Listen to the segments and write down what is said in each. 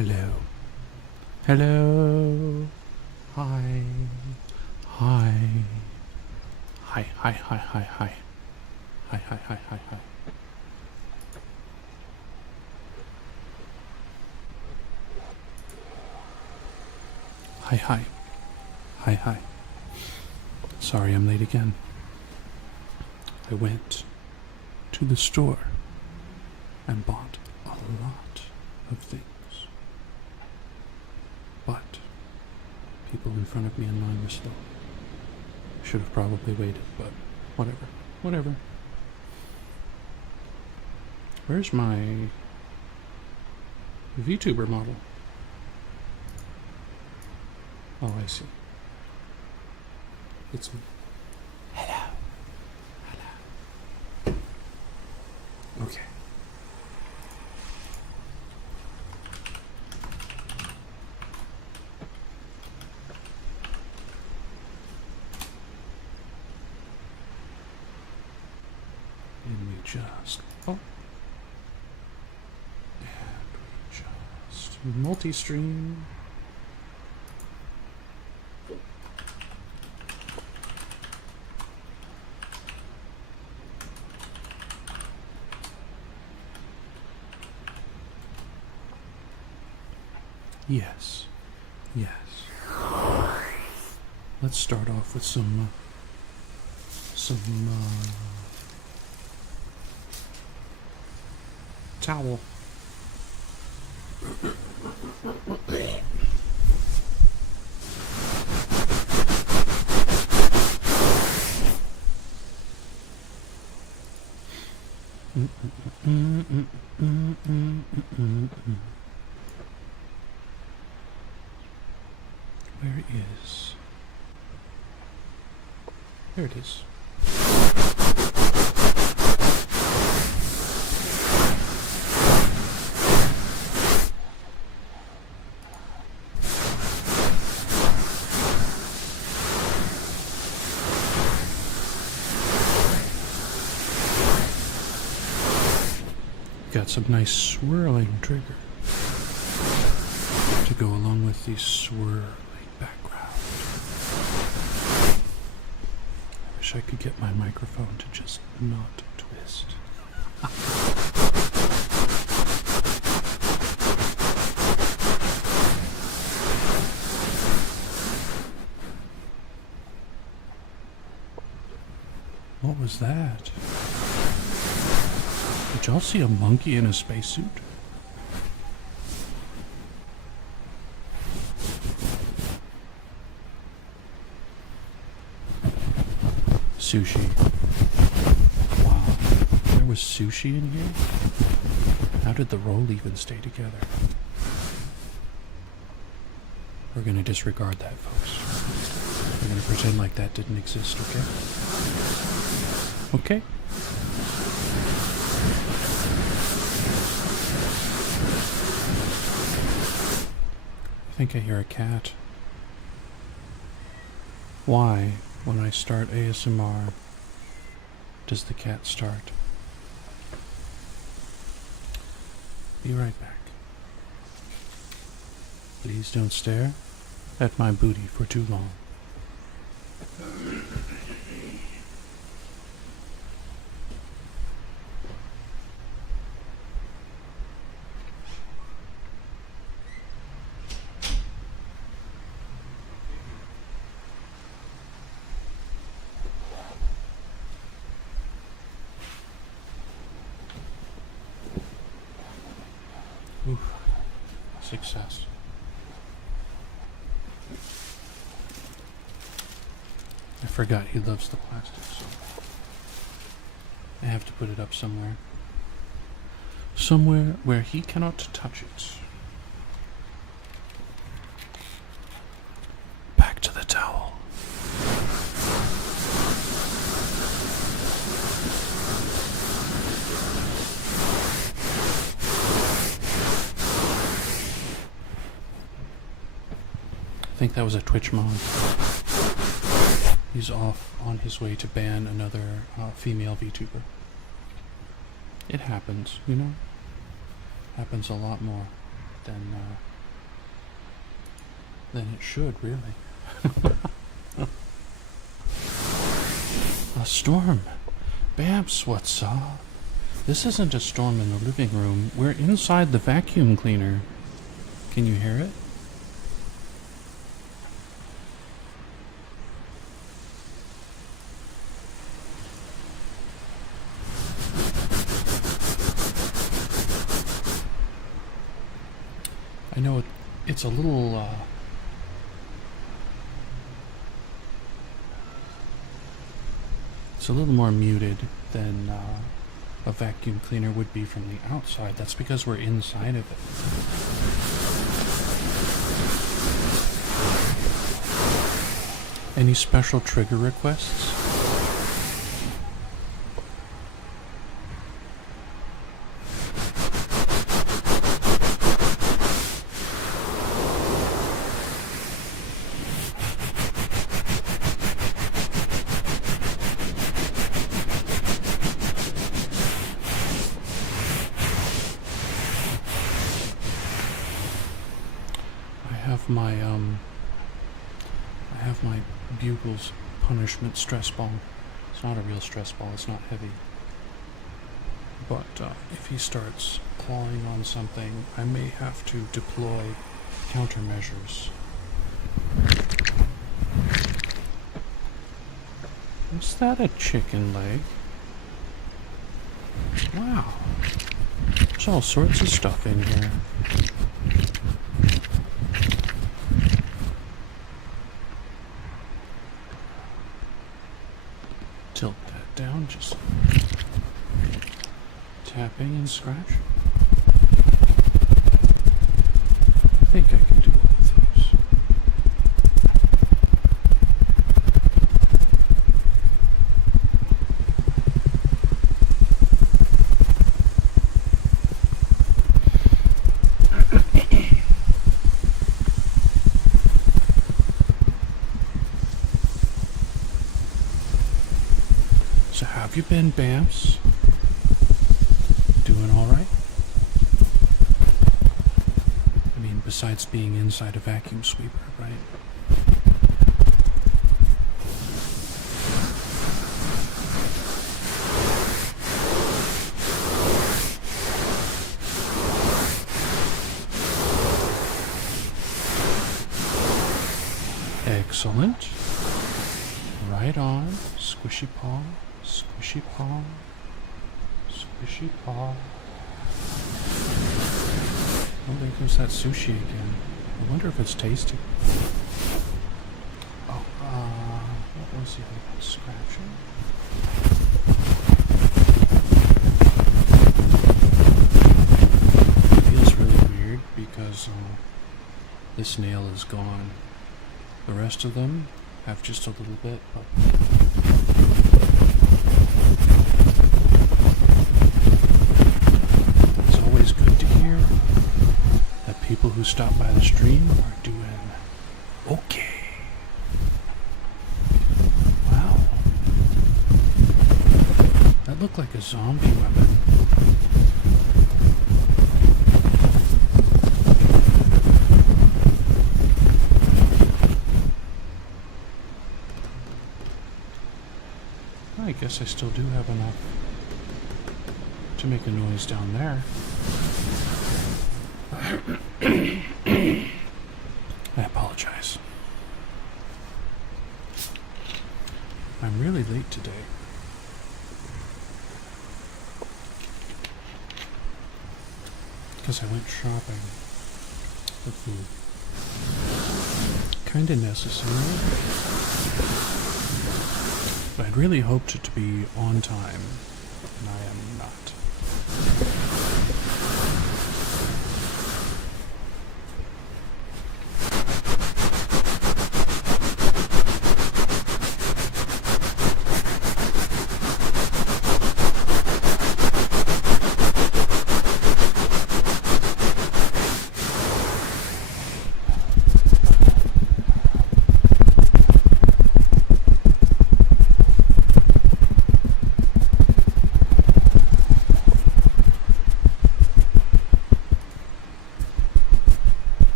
Hello. Hello. Hi. Hi. Hi, hi, hi, hi, hi. Hi, hi, hi, hi, hi. Hi, hi. Hi, hi. Sorry I'm late again. I went to the store and bought a lot of things. But people in front of me in line were slow. I should have probably waited, but whatever. Whatever. Where's my VTuber model? Oh, I see. It's me. Hello. Hello. Okay. And we just... Oh. And we just... multi-stream. Yes. Yes. Let's start off with some towel. Where is... There it is. Got some nice swirling trigger to go along with the swirling background. I wish I could get my microphone to just not twist. What was that? Did y'all see a monkey in a spacesuit? Sushi. Wow. There was sushi in here? How did the roll even stay together? We're gonna disregard that, folks. We're gonna pretend like that didn't exist, okay? Okay? I think I hear a cat. Why, when I start ASMR, does the cat start? Be right back. Please don't stare at my booty for too long. Oof. Success. I forgot he loves the plastic, so I have to put it up somewhere. Somewhere where he cannot touch it. Back to the towel. I think that was a Twitch mod. He's off on his way to ban another female VTuber. It happens, you know? Happens a lot more than than it should, really. A storm. Babs, what's up? This isn't a storm in the living room. We're inside the vacuum cleaner. Can you hear it? I know it's a little, it's a little more muted than a vacuum cleaner would be from the outside. That's because we're inside of it. Any special trigger requests? I have my Bugle's punishment stress ball. It's not a real stress ball, it's not heavy. But if he starts clawing on something, I may have to deploy countermeasures. Is that a chicken leg? Wow. There's all sorts of stuff in here. Tilt that down, just tapping and scratch. I think I can do all of those. So how have you been, Bams? Doing all right? I mean, besides being inside a vacuum sweeper, right? Excellent. Right on. Squishy paw. Squishy paw. Squishy paw. Oh, there goes that sushi again. I wonder if it's tasty. Oh, what was the other one? Scratching? It feels really weird because this nail is gone. The rest of them have just a little bit, but it's always good to hear that people who stop by the stream are doing okay. Wow. That looked like a zombie weapon. I guess I still do have enough to make a noise down there. I apologize. I'm really late today. Because I went shopping for food. Kinda necessary. But I'd really hoped it to be on time, and I am not.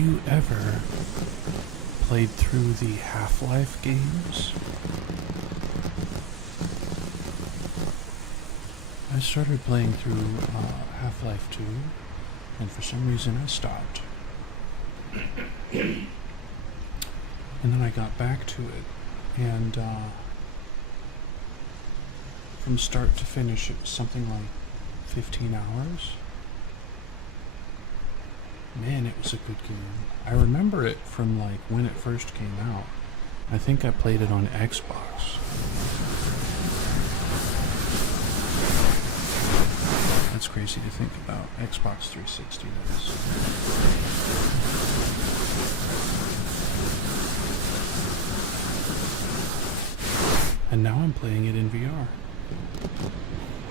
you ever played through the Half-Life games? I started playing through Half-Life 2, and for some reason I stopped. And then I got back to it, and from start to finish it was something like 15 hours. Man, it was a good game. I remember it from like when it first came out. I think I played it on Xbox. That's crazy to think about. Xbox 360, that is. And now I'm playing it in VR.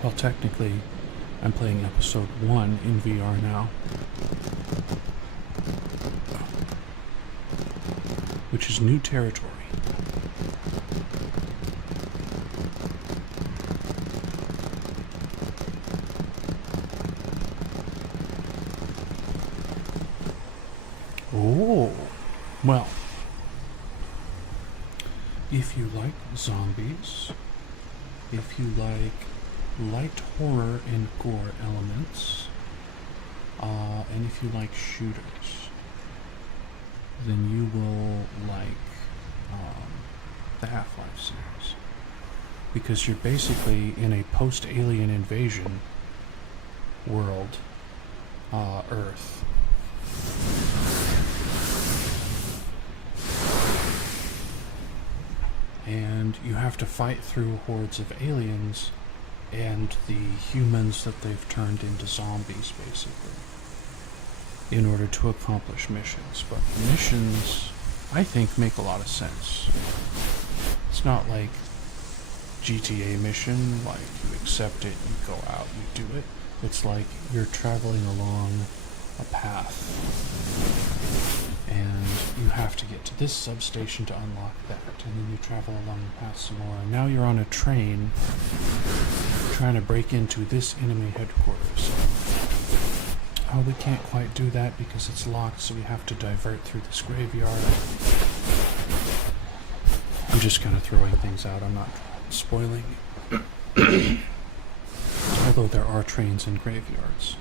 Well, technically, I'm playing episode 1 in VR now. Which is new territory. Oh, well, if you like zombies, if you like light horror and gore elements, and if you like shooters, then you will like the Half-Life series. Because you're basically in a post-alien invasion world, Earth. And you have to fight through hordes of aliens and the humans that they've turned into zombies, basically, in order to accomplish missions. But missions, I think, make a lot of sense. It's not like GTA mission, like you accept it, you go out, you do it. It's like you're traveling along a path, and you have to get to this substation to unlock that, and then you travel along the path some more, and now you're on a train trying to break into this enemy headquarters. Oh, we can't quite do that because it's locked, so we have to divert through this graveyard. I'm just kind of throwing things out, I'm not spoiling. Although there are trains in graveyards.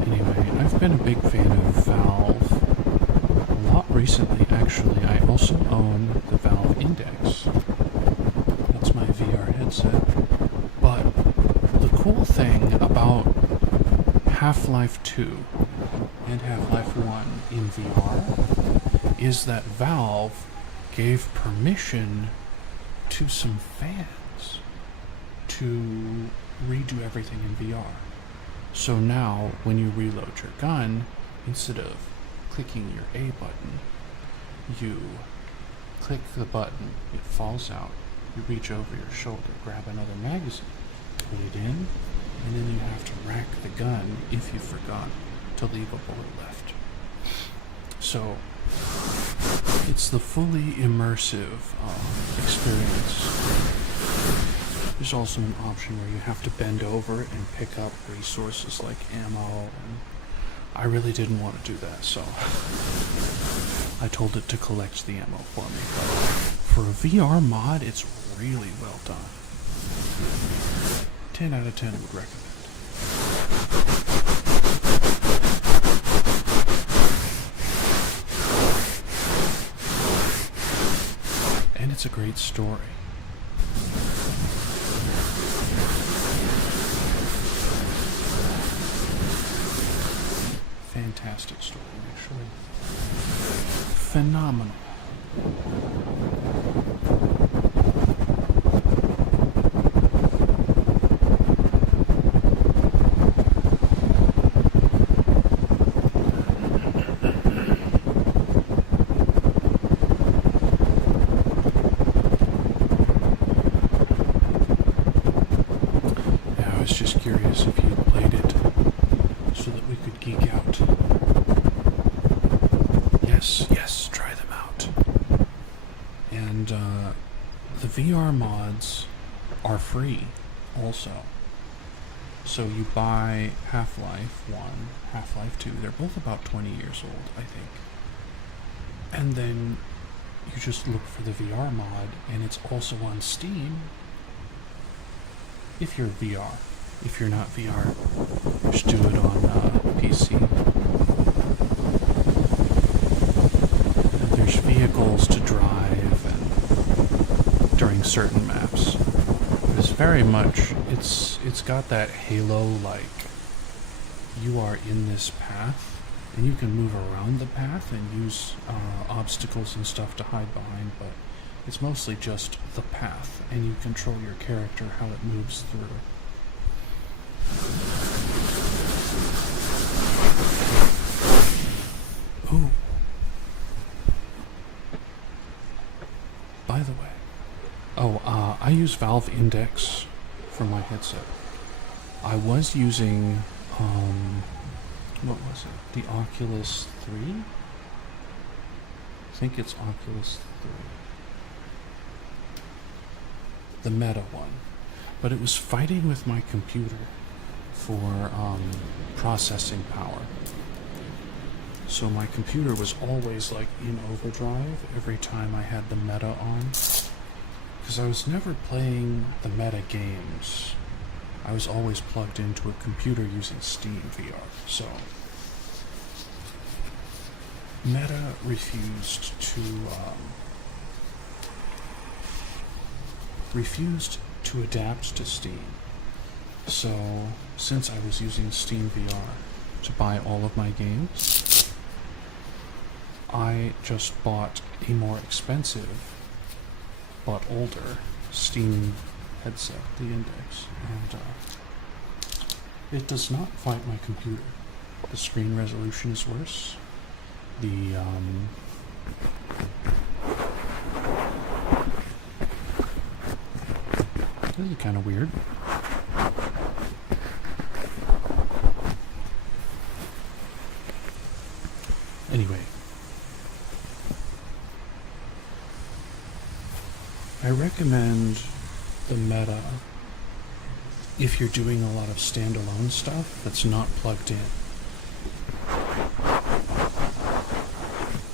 Anyway, I've been a big fan of Valve. A lot recently, actually. I also own the Valve Index. That's my VR headset. But the cool thing about Half-Life 2 and Half-Life 1 in VR is that Valve gave permission to some fans to redo everything in VR. So now, when you reload your gun, instead of clicking your A button, you click the button, it falls out, you reach over your shoulder, grab another magazine, put it in, and then you have to rack the gun if you forgot to leave a bullet left. So, it's the fully immersive experience. There's also an option where you have to bend over and pick up resources like ammo, and I really didn't want to do that, so I told it to collect the ammo for me. But for a VR mod, it's really well done. 10 out of 10 would recommend. And it's a great story. Fantastic story, actually. Phenomenal. I was just curious if you played it so that we could geek out. And the VR mods are free also. So you buy Half-Life 1, Half-Life 2, they're both about 20 years old, I think. And then you just look for the VR mod, and it's also on Steam. If you're VR. If you're not VR, just do it on PC. And there's vehicles to drive and during certain maps. It's very much, it's got that Halo, like, you are in this path, and you can move around the path and use obstacles and stuff to hide behind, but it's mostly just the path, and you control your character, how it moves through. Ooh. By the way, I use Valve Index for my headset. I was using, what was it? The Oculus 3? I think it's Oculus 3. The Meta one. But it was fighting with my computer for processing power. So my computer was always like in overdrive every time I had the Meta on. Because I was never playing the Meta games. I was always plugged into a computer using Steam VR. So Meta refused to adapt to Steam. So since I was using Steam VR to buy all of my games, I just bought a more expensive but older Steam headset, the Index, and it does not fight my computer. The screen resolution is worse. This is kind of weird. Anyway, I recommend the Meta if you're doing a lot of standalone stuff that's not plugged in.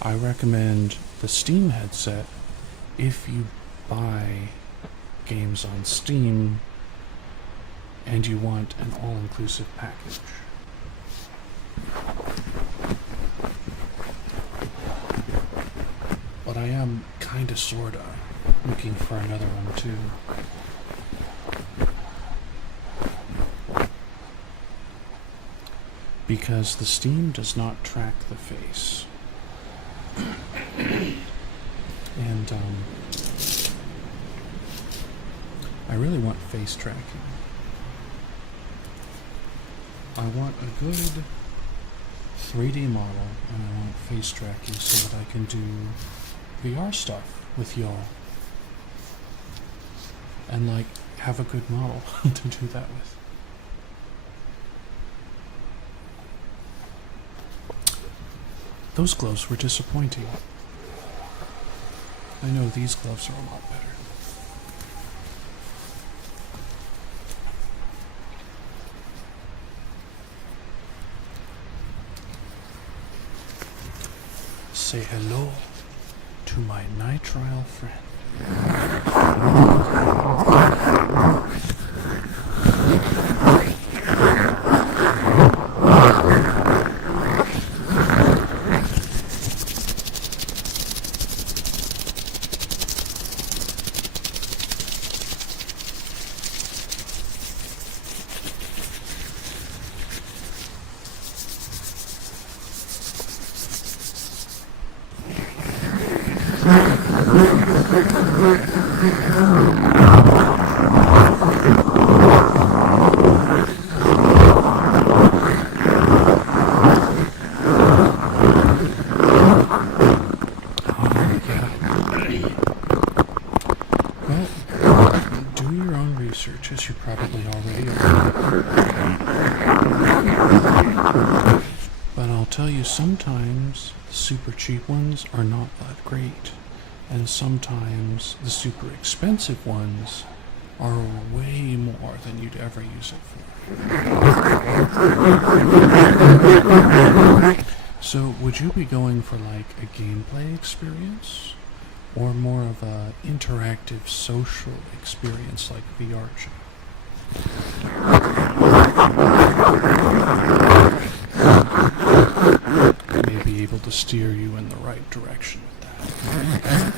I recommend the Steam headset if you buy games on Steam and you want an all-inclusive package. But I am kinda sorta looking for another one too. Because the Steam does not track the face. And I really want face tracking. I want a good 3D model, and I want face tracking so that I can do VR stuff with y'all. And like have a good model to do that with. Those gloves were disappointing. I know these gloves are a lot better. Say hello to my nitrile friend. As you probably already are. But I'll tell you, sometimes the super cheap ones are not that great. And sometimes the super expensive ones are way more than you'd ever use it for. So would you be going for like a gameplay experience or more of a interactive social experience like VR chat? May be able to steer you in the right direction with that.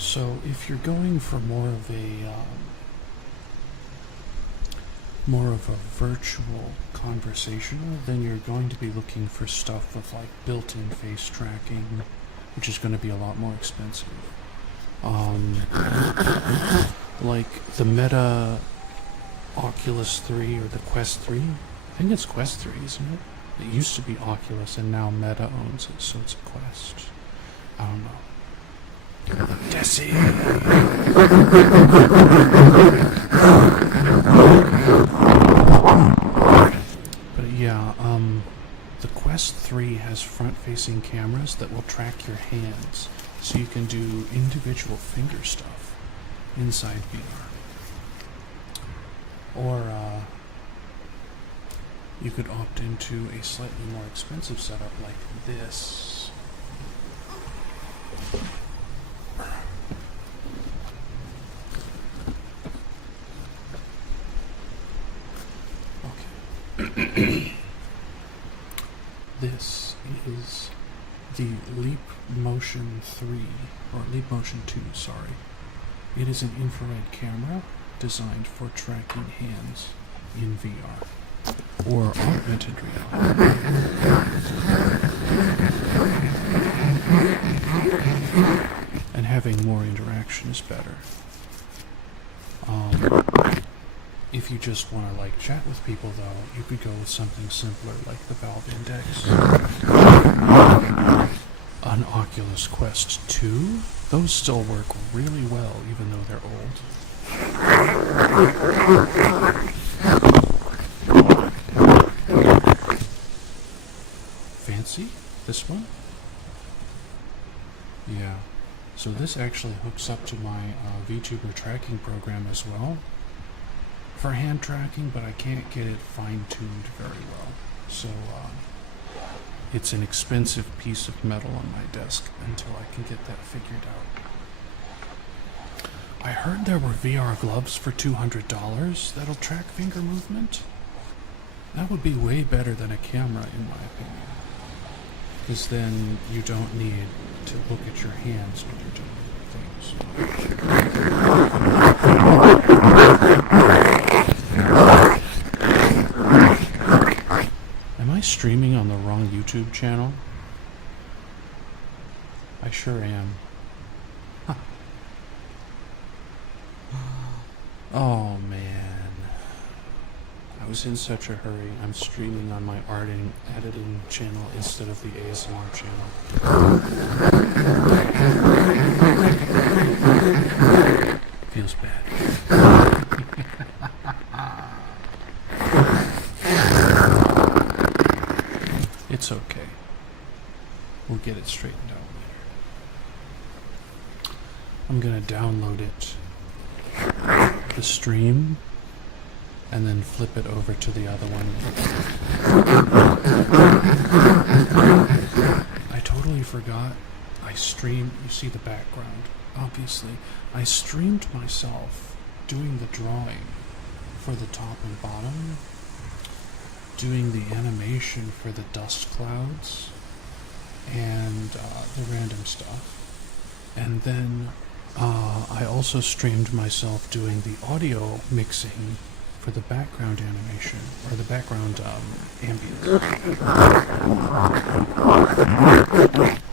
So if you're going for more of a virtual conversational, then you're going to be looking for stuff with like built-in face tracking, which is going to be a lot more expensive. Like the Meta Oculus 3 or the Quest 3. I think it's Quest 3, isn't it? It used to be Oculus and now Meta owns it, so it's a Quest. I don't know. Desi. But yeah, the Quest 3 has front-facing cameras that will track your hands, so you can do individual finger stuff inside VR. Or you could opt into a slightly more expensive setup like this. This is the Leap Motion 3, or Leap Motion 2, sorry. It is an infrared camera designed for tracking hands in VR, or augmented reality. And having more interaction is better. If you just want to like chat with people though, you could go with something simpler like the Valve Index. An Oculus Quest 2, those still work really well even though they're old. Fancy? This one? Yeah. So this actually hooks up to my VTuber tracking program as well for hand tracking, but I can't get it fine-tuned very well. So it's an expensive piece of metal on my desk until I can get that figured out. I heard there were VR gloves for $200 that'll track finger movement. That would be way better than a camera in my opinion. Because then you don't need to look at your hands when you're doing things. Am I streaming on the wrong YouTube channel? I sure am. Huh. Oh man. I was in such a hurry. I'm streaming on my art and editing channel instead of the ASMR channel. Feels bad. It's okay. We'll get it straightened out later. I'm gonna download it, the stream, and then flip it over to the other one. I totally forgot. I streamed, you see the background, obviously. I streamed myself doing the drawing for the top and bottom doing the animation for the dust clouds and the random stuff. And then I also streamed myself doing the audio mixing for the background animation, or the background ambient.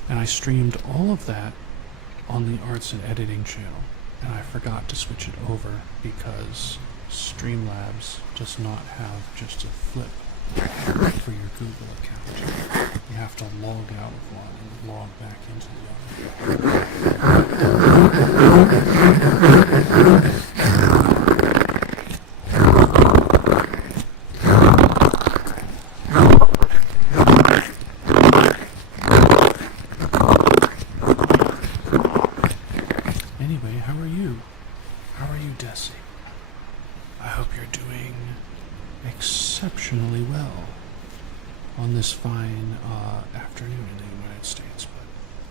And I streamed all of that on the arts and editing channel, and I forgot to switch it over because Streamlabs does not have just a flip for your Google account. You have to log out of one and log back into the Anyway, how are you? How are you, Desi? I hope you're doing exceptionally well on this fine afternoon in the United States, but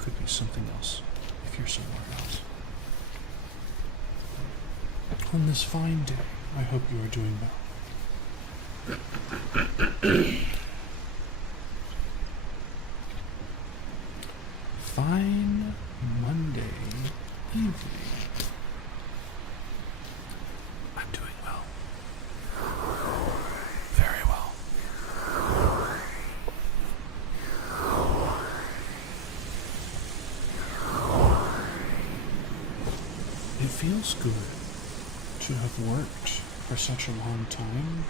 could be something else if you're somewhere else. On this fine day, I hope you are doing well. Fine Monday evening. I'm doing well. Very well. It feels good to have worked for such a long time,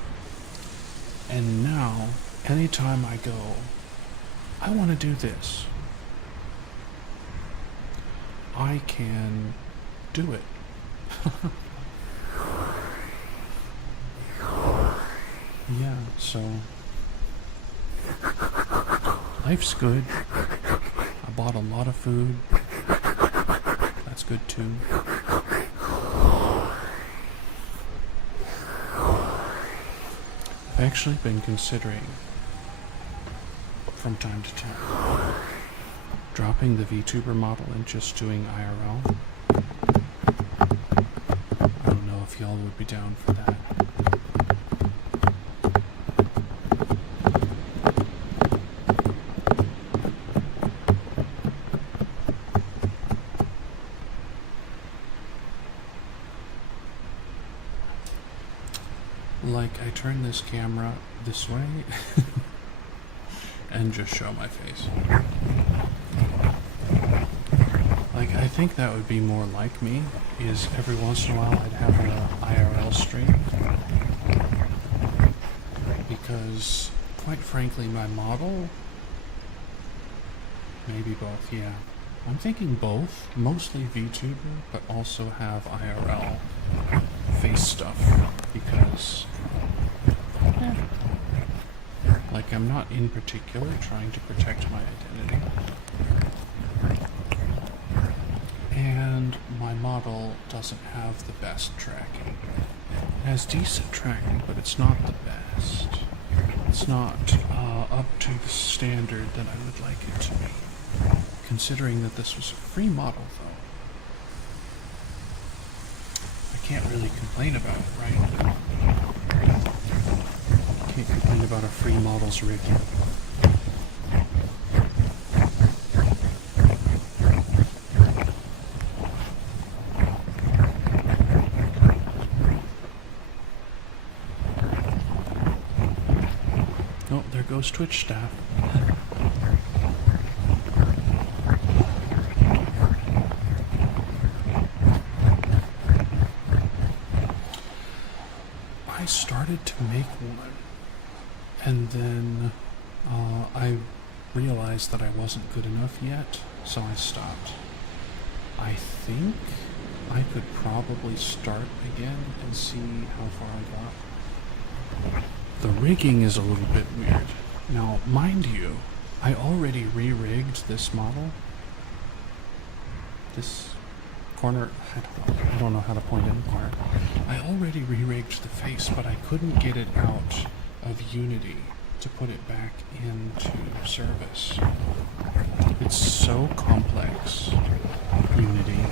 and now, anytime I go, I want to do this, I can do it. Yeah, so life's good. I bought a lot of food. That's good too. I've actually been considering, from time to time, dropping the VTuber model and just doing IRL. I don't know if y'all would be down for that. Like, I turn this camera this way and just show my face. Like, I think that would be more like me, is every once in a while I'd have an IRL stream. Because, quite frankly, my model, maybe both, yeah. I'm thinking both, mostly VTuber, but also have IRL face stuff, because, like, I'm not in particular trying to protect my identity. And my model doesn't have the best tracking. It has decent tracking, but it's not the best. It's not up to the standard that I would like it to be. Considering that this was a free model, though, I can't really complain about it, right? Can't complain about a free model's rig yet. Oh, there goes Twitch staff. I started to make one, and then I realized that I wasn't good enough yet, so I stopped. I think I could probably start again and see how far I got. The rigging is a little bit weird. Now, mind you, I already re-rigged this model. This corner, I don't know how to point in the corner. I already re-rigged the face, but I couldn't get it out of Unity to put it back into service. It's so complex, Unity.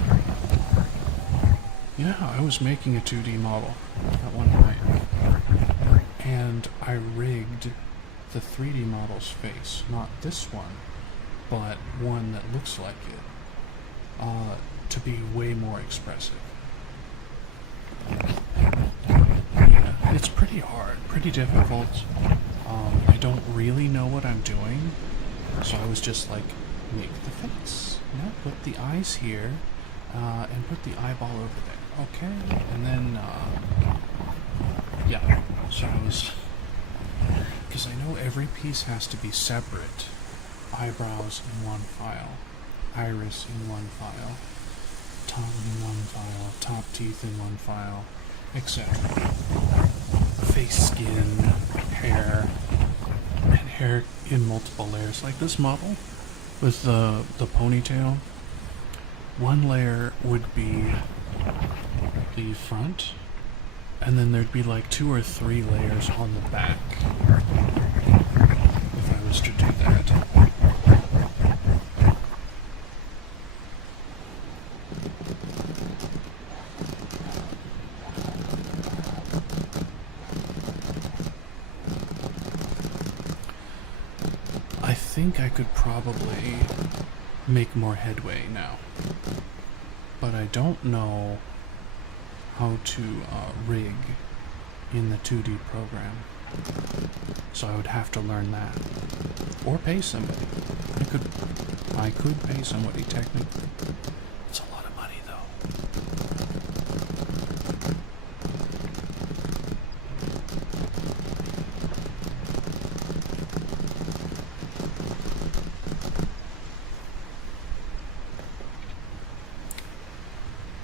Yeah, I was making a 2D model at one point. and I rigged the 3D model's face, not this one, but one that looks like it, to be way more expressive. Yeah, it's pretty hard, pretty difficult. I don't really know what I'm doing, so I was just like, make the face. Yeah, put the eyes here, and put the eyeball over there. Okay, and then, yeah, so I was, because I know every piece has to be separate. Eyebrows in one file, iris in one file, tongue in one file, top teeth in one file, etc. Face, skin, hair, and hair in multiple layers. Like this model with the ponytail, one layer would be the front, and then there'd be like 2 or 3 layers on the back if I was to do that. I think I could probably make more headway now, but I don't know how to rig in the 2D program, so I would have to learn that, or pay somebody. I could pay somebody technically. It's a lot of money though.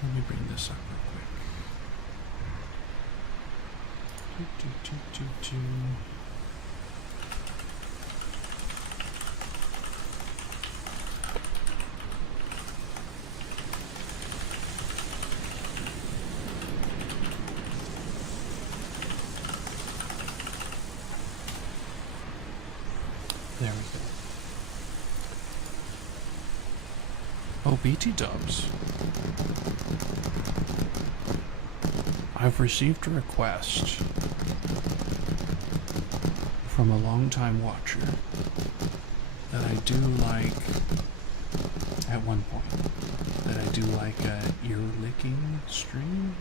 Let me bring this up real quick. There we go. Oh, BT dubs. I've received a request from a longtime watcher that I do like, at one point, that I do like a ear licking stream.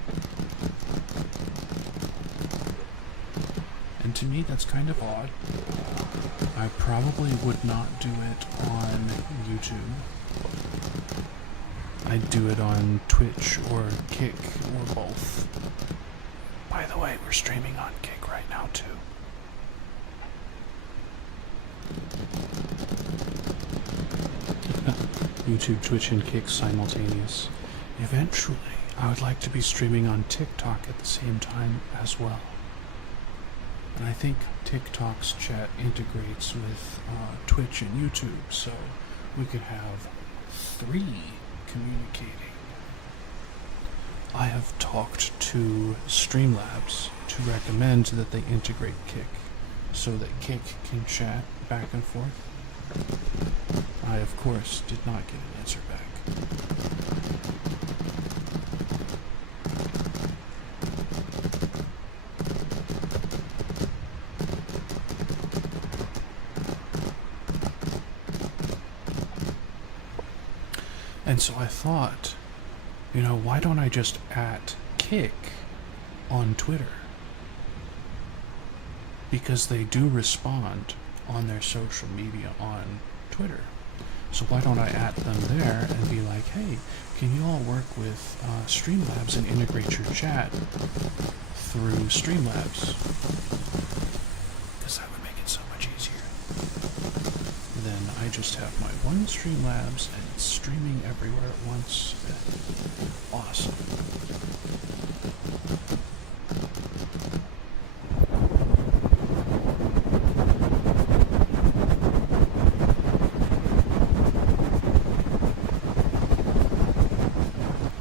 And to me that's kind of odd. I probably would not do it on YouTube. I'd do it on Twitch or Kick or both. By the way, we're streaming on Kick right now too. YouTube, Twitch, and Kick simultaneous. Eventually, I would like to be streaming on TikTok at the same time as well. And I think TikTok's chat integrates with Twitch and YouTube, so we could have 3 communicating. I have talked to Streamlabs to recommend that they integrate Kick so that Kick can chat back and forth. I, of course, did not get an answer back. And so I thought, you know, why don't I just @ Kick on Twitter? Because they do respond on their social media on Twitter. So why don't I @ them there and be like, hey, can you all work with Streamlabs and integrate your chat through Streamlabs? Because that would make it so much easier. Then I just have my one Streamlabs and it's streaming everywhere at once. Awesome.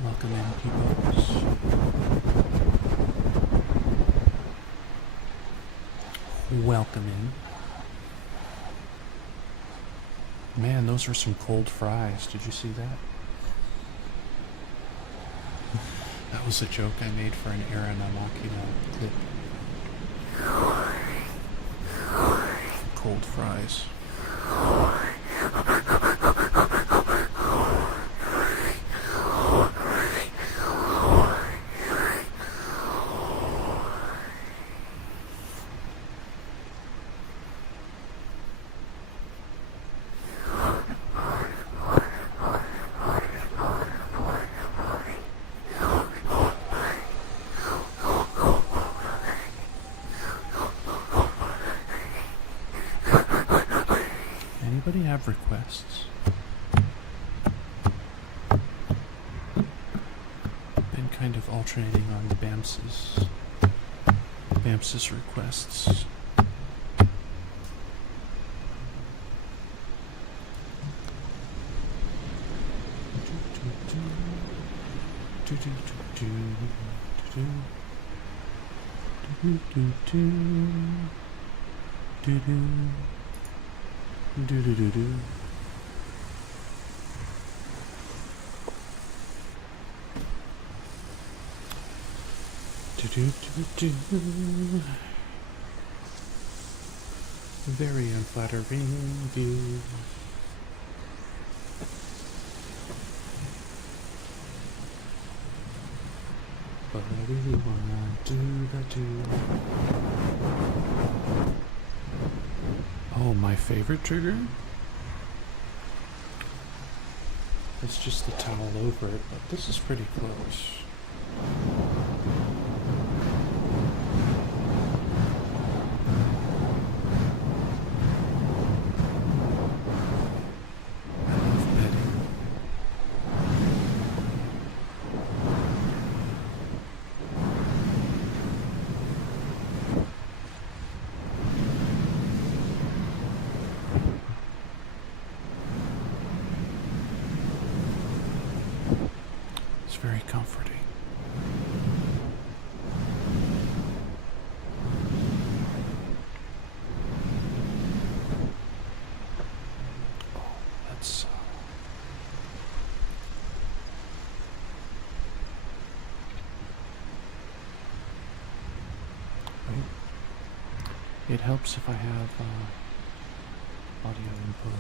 Welcome in, peoples. Welcome in. Man, those were some cold fries. Did you see that? That was a joke I made for an Era Namakina clip. cold fries. Anybody have requests? Been kind of alternating on Bams's requests. Very unflattering view. But we wanna do. Oh, my favorite trigger? It's just the towel over it, but this is pretty close. Very comforting. Oh, that's wait. It helps if I have audio input.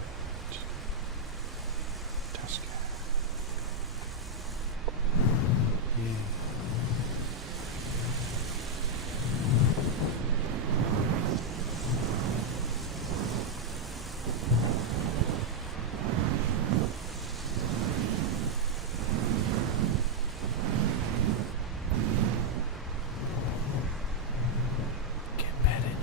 Test cam. Yeah. Get petted.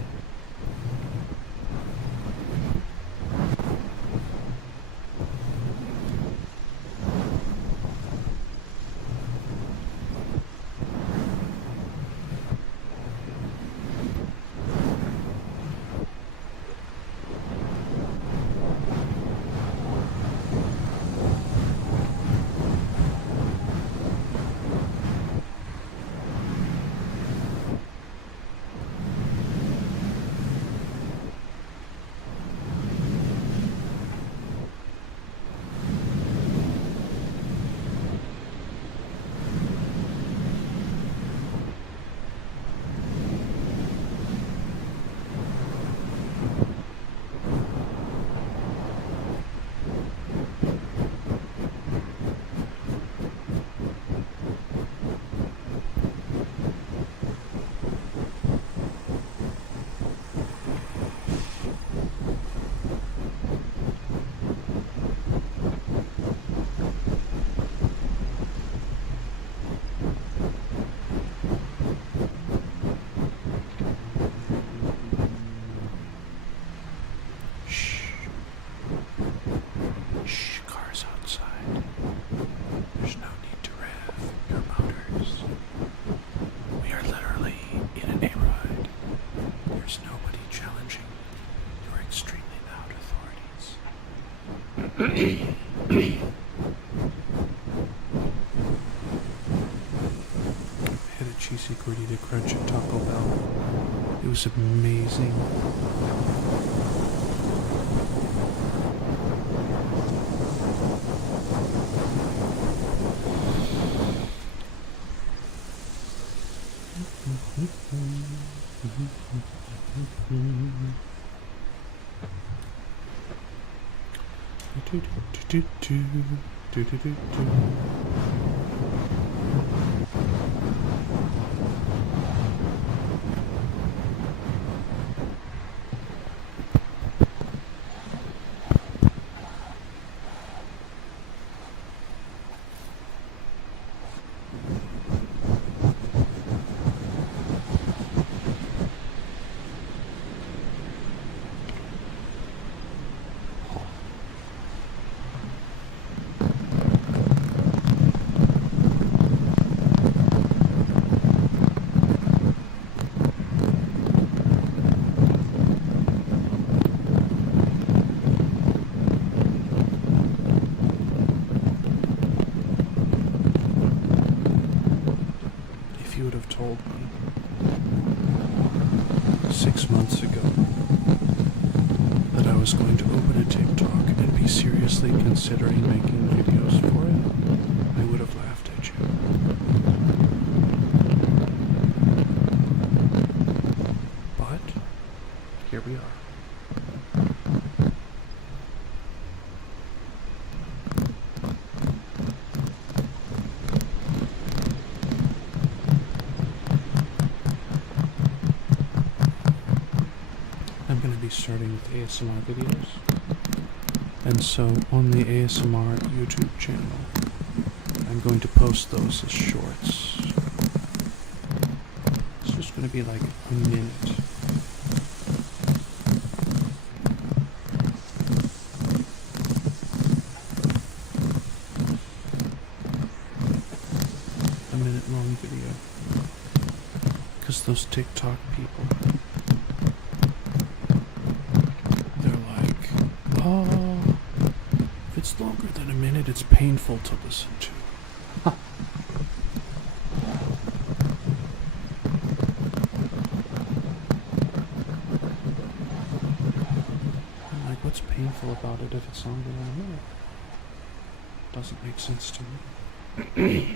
Had a cheesy gordita crunch at Taco Bell. It was amazing. If you would have told me 6 months ago that I was going to open a TikTok and be seriously considering making videos for it, I would have laughed at you. But here we are. I'm going to be starting with ASMR videos, and so on the ASMR YouTube channel, I'm going to post those as shorts. It's just going to be like a minute. A minute long video. Because those TikTok people, oh, if it's longer than a minute, it's painful to listen to. I'm like, what's painful about it if it's longer than a minute? Doesn't make sense to me.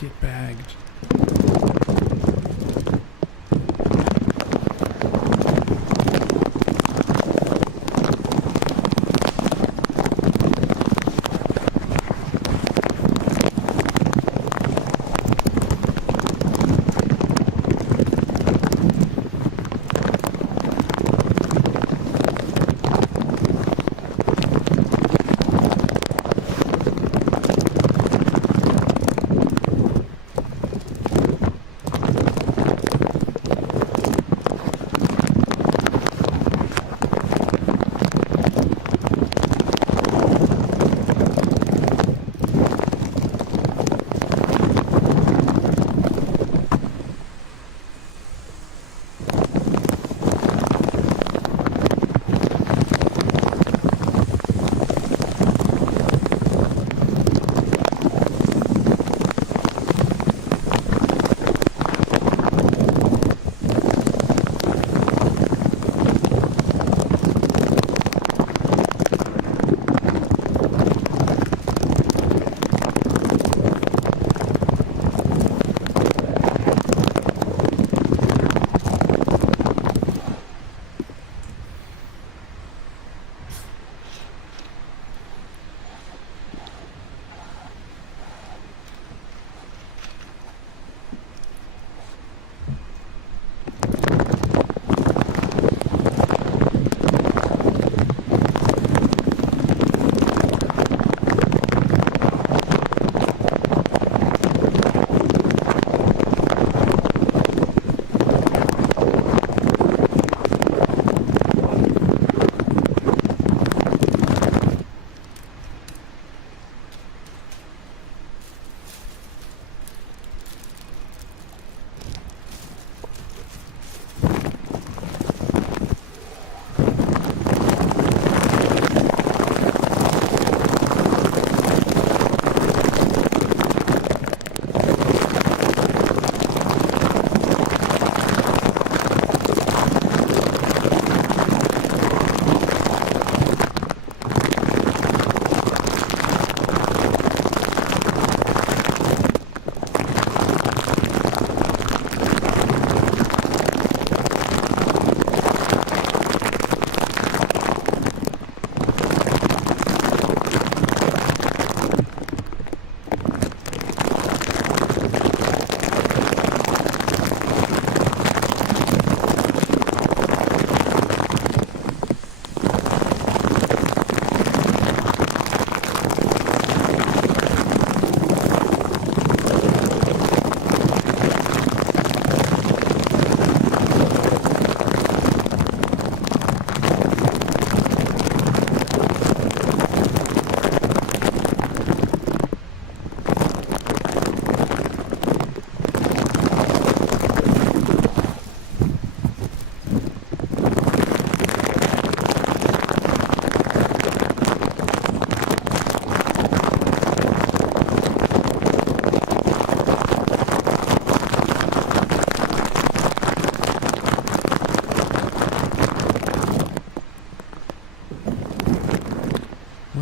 Get bagged.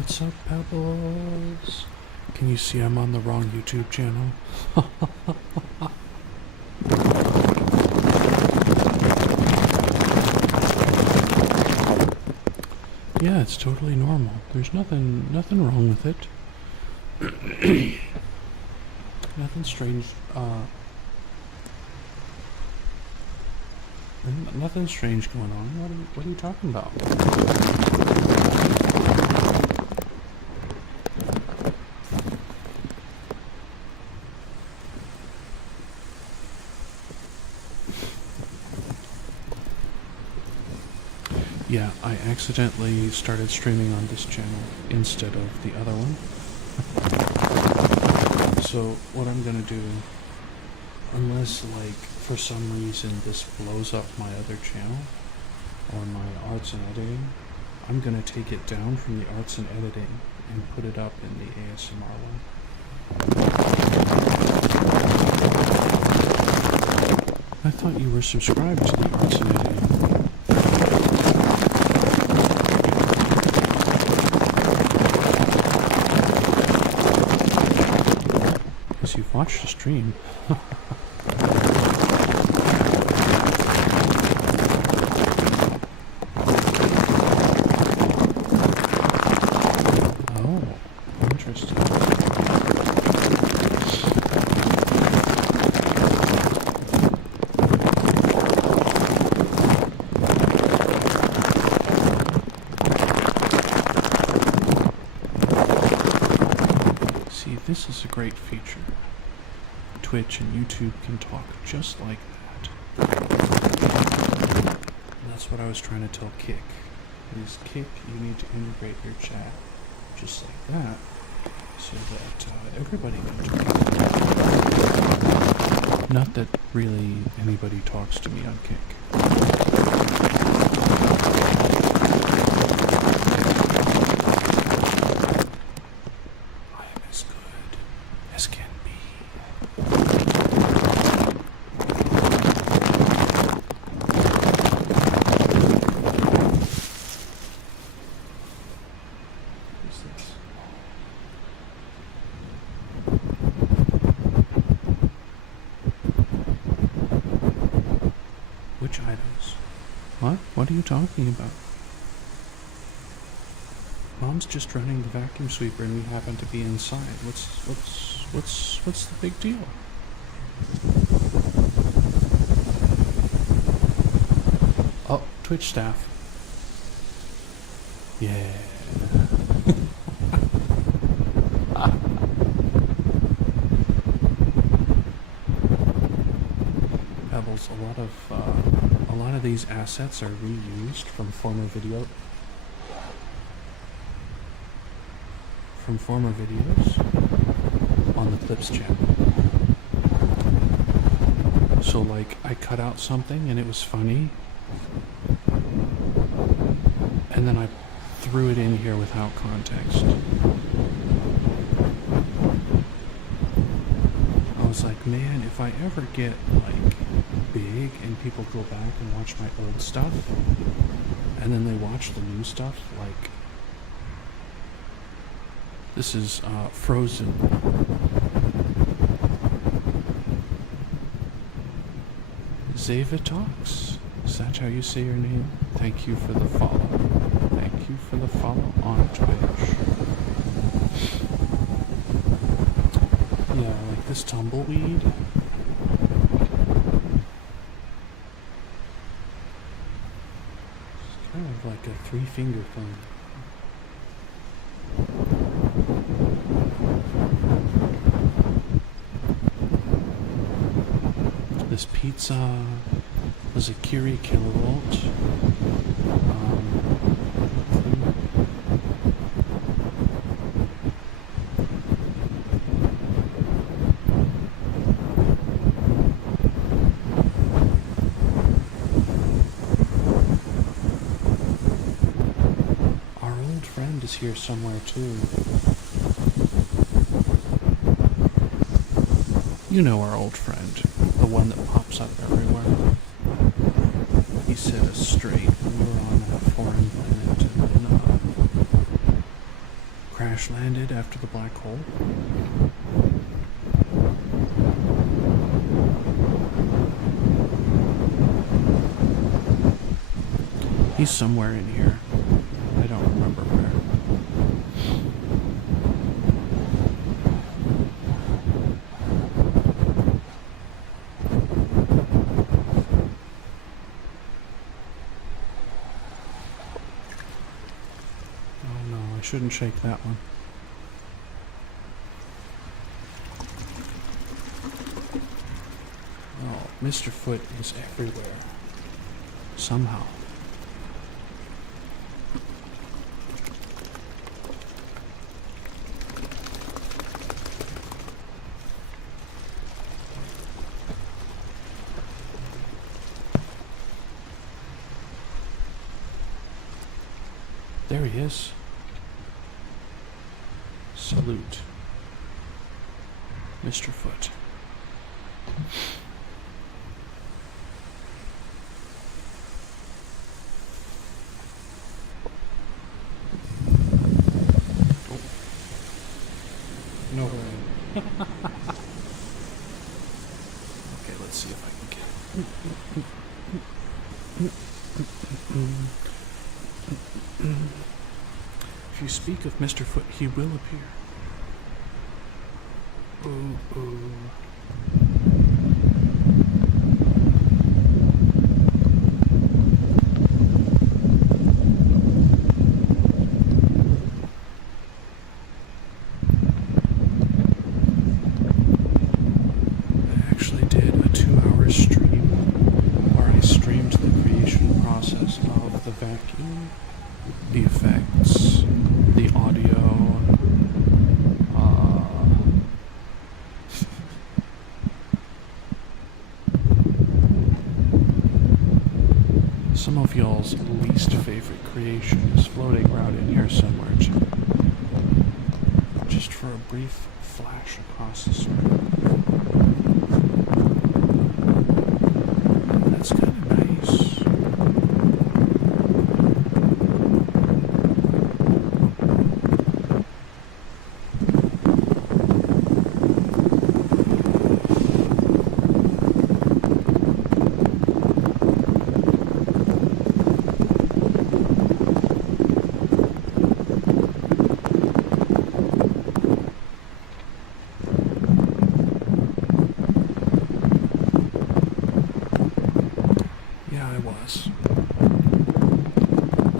What's up, Pebbles? Can you see I'm on the wrong YouTube channel? Yeah, it's totally normal. There's nothing wrong with it. Nothing strange. Nothing strange going on. What are you talking about? Yeah, I accidentally started streaming on this channel instead of the other one. So what I'm gonna do, unless like for some reason this blows up my other channel or my arts and editing, I'm gonna take it down from the arts and editing and put it up in the ASMR one. I thought you were subscribed to the arts and editing. You've watched the stream. Oh, interesting. See, this is a great feature. Twitch and YouTube can talk just like that. And that's what I was trying to tell Kick. Is Kick, you need to integrate your chat just like that, so that everybody can talk. Not that really anybody talks to me on Kick. I am as good as can be. Which items? What? What are you talking about? Mom's just running the vacuum sweeper and we happen to be inside. What's the big deal? Oh, Twitch staff. Yeah. Pebbles, a lot of these assets are reused from former videos on the Clips channel. So like I cut out something and it was funny, and then I threw it in here without context. I was like, man, if I ever get like big and people go back and watch my old stuff and then they watch the new stuff, like this is Frozen. Zavitox? Is that how you say your name? Thank you for the follow. Thank you for the follow on Twitch. Yeah, like this tumbleweed. It's kind of like a three-finger thing. This pizza was a Curie kilovolt. Our old friend is here somewhere too. You know our old friend, the one that pops up everywhere. He set us. straight. We were on a foreign planet, and crash landed after the black hole? He's somewhere in here. I don't remember where. Oh no, I shouldn't shake that one. Oh, Mr. Foot is everywhere. Somehow. There he is. Salute, Mr. Foot. Oh. No way. Okay, let's see if I can get it. If you speak of Mr. Foot, he will appear. Ooh, ooh. I actually did a 2-hour stream where I streamed the creation process of the vacuum, the effects, the audio, some of y'all's least favorite creation is floating around in here somewhere too. Just for a brief flash across the screen. That's kind of nice.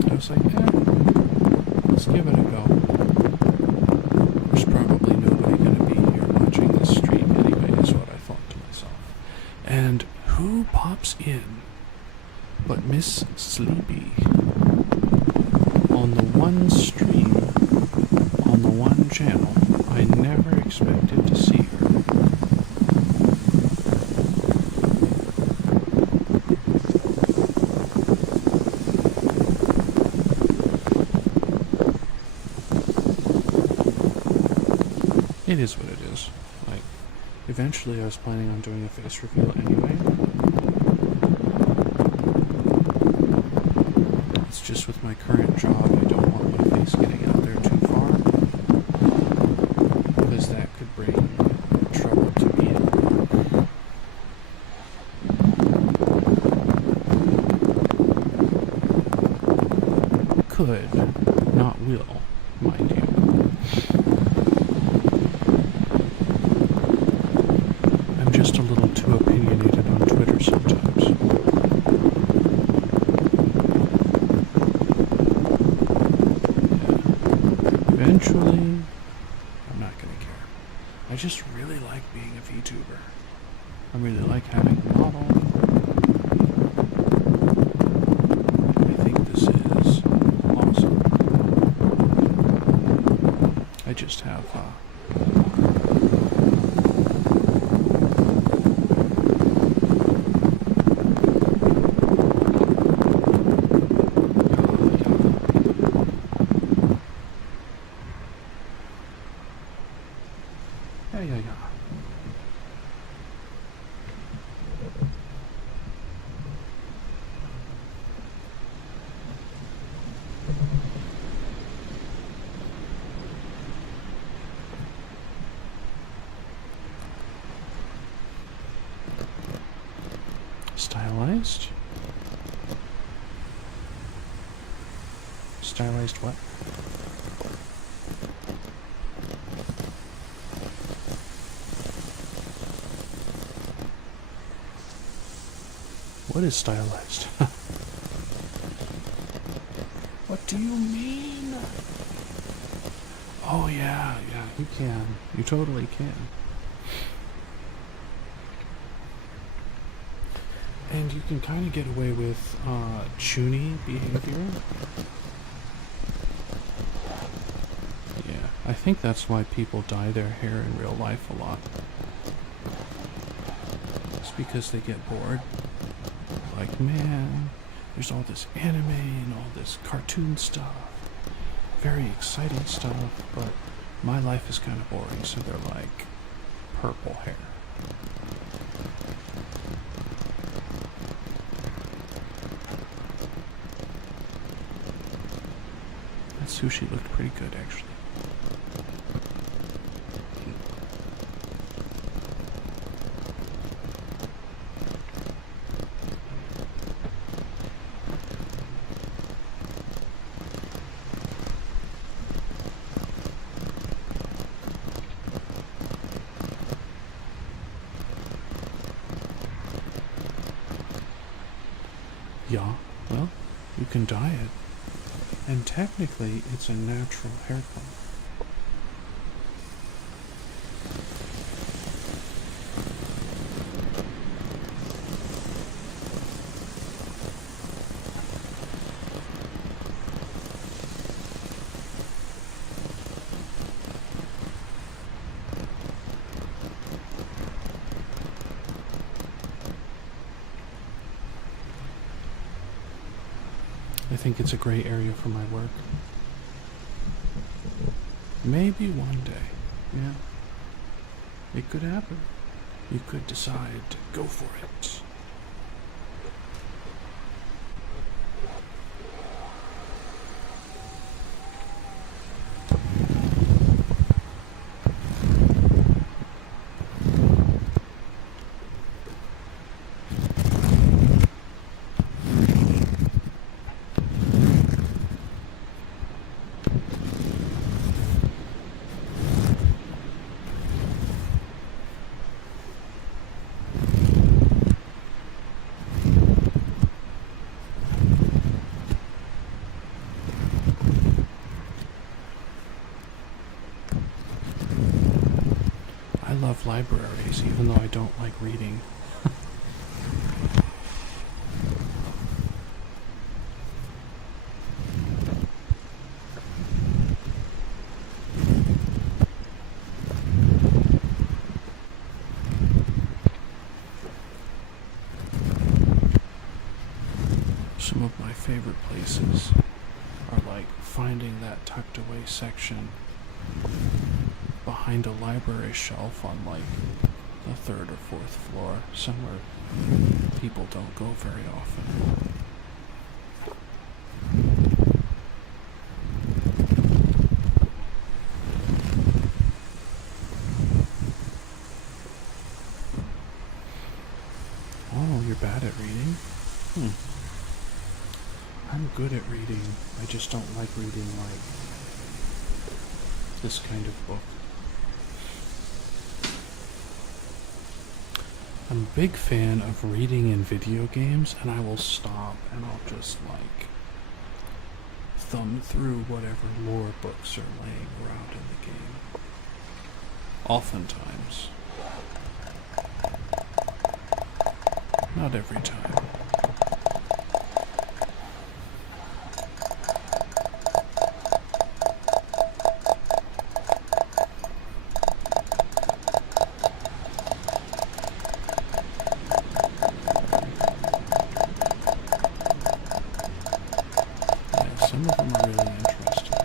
I was like, let's give it a go. There's probably nobody going to be here watching this stream anyway, is what I thought to myself. And who pops in but Miss Sleepy on the one stream, on the one channel I never expected to see her. It is what it is. Like, eventually I was planning on doing a face reveal anyway. It's just with my current job, I don't want my face getting out there too far, because that could bring trouble to me at work. Could, not will, mind you. Just a little too opinionated on Twitter sometimes. Yeah. Eventually, I'm not gonna care. I just really like being a VTuber. I really like having a model. I think this is awesome. I just have Stylized? Stylized what? What is stylized? What do you mean? Oh yeah, you can. You totally can. And you can kind of get away with chuny behavior. Yeah, I think that's why people dye their hair in real life a lot. It's because they get bored. Like, man, there's all this anime and all this cartoon stuff. Very exciting stuff, but my life is kind of boring, so they're like, purple hair. That sushi looked pretty good, actually. Yeah, well, you can dye it. And technically, it's a natural hair color. I think it's a great area for my work. Maybe one day, yeah. It could happen. You could decide to go for it. I love libraries, even though I don't like reading. Some of my favorite places are like finding that tucked away section behind a library shelf on like the third or fourth floor, somewhere people don't go very often. Oh, you're bad at reading? I'm good at reading. I just don't like reading like this kind of book. I'm a big fan of reading in video games, and I will stop and I'll just like thumb through whatever lore books are laying around in the game. Oftentimes. Not every time. Some of them are really interesting.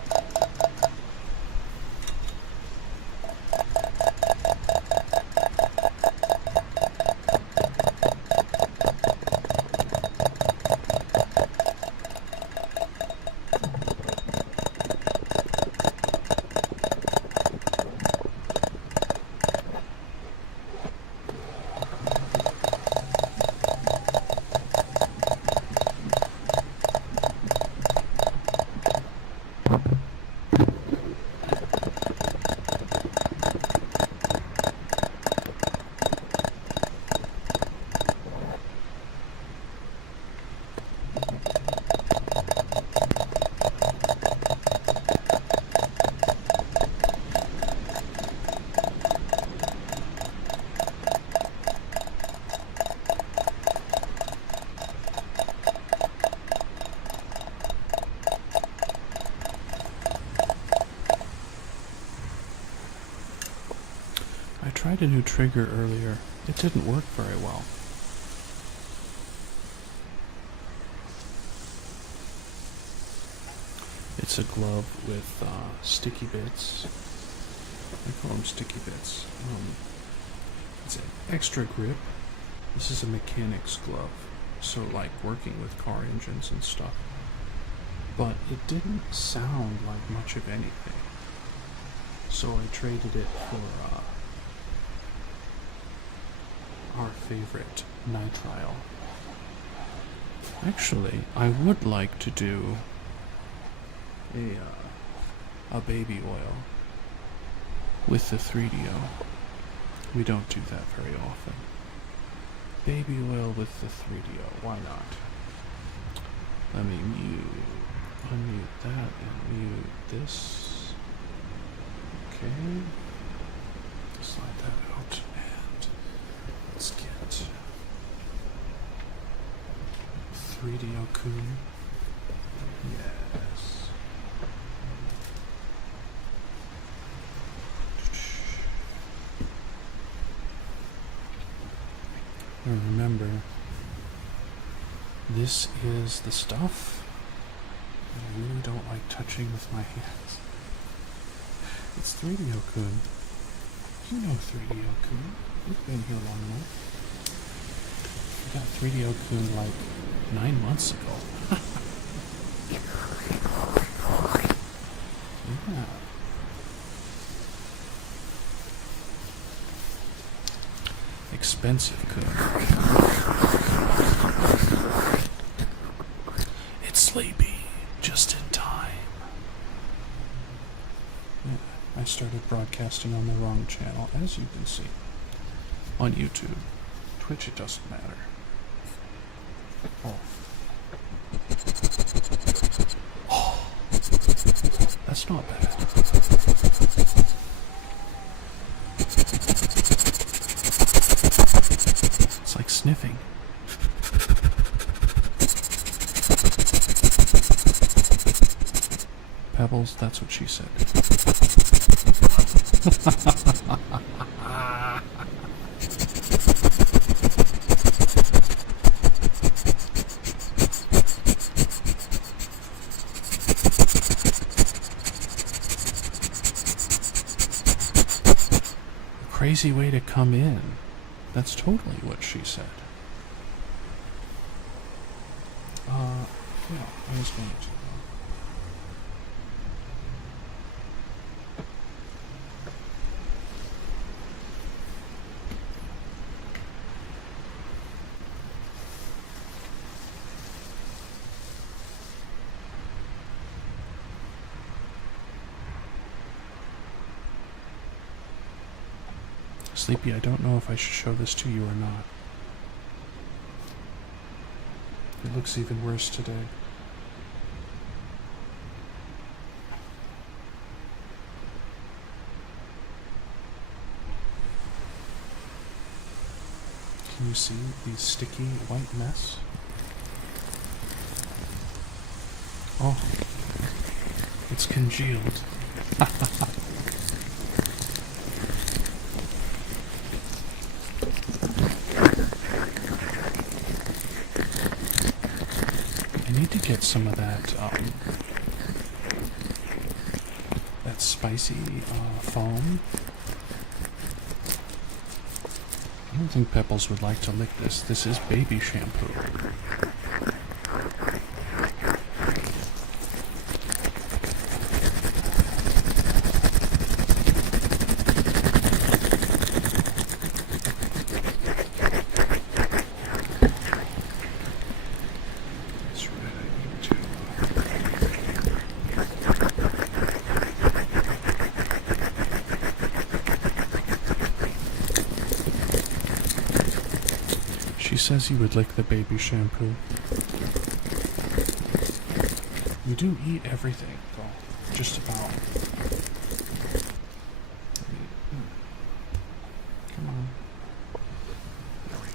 I tried a new trigger earlier. It didn't work very well. It's a glove with sticky bits. I call them sticky bits. It's an extra grip. This is a mechanic's glove, so like working with car engines and stuff. But it didn't sound like much of anything. So I traded it for our favorite nitrile. Actually, I would like to do a baby oil with the 3DO. We don't do that very often. Baby oil with the 3DO, why not? Let me unmute that and mute this. Okay. Slide that out and let's get 3DO Kun. Yes. And remember, this is the stuff I really don't like touching with my hands. It's 3DO Kun. You know 3DO Kun. You've been here long enough. I got 3DO Kun like 9 months ago. Yeah. Expensive Kun. It's sleepy, just in time. Yeah, I started broadcasting on the wrong channel, as you can see. On YouTube. Twitch, it doesn't matter. Oh. That's not bad. It's like sniffing. Pebbles, that's what she said. Crazy way to come in. That's totally what she said. Yeah, I was going to. Sleepy, I don't know if I should show this to you or not. It looks even worse today. Can you see the sticky white mess? Oh, it's congealed. I need to get some of that, that spicy foam. I don't think Pebbles would like to lick this. This is baby shampoo. She says he would lick the baby shampoo. We do eat everything, though. Just about. Come on. There we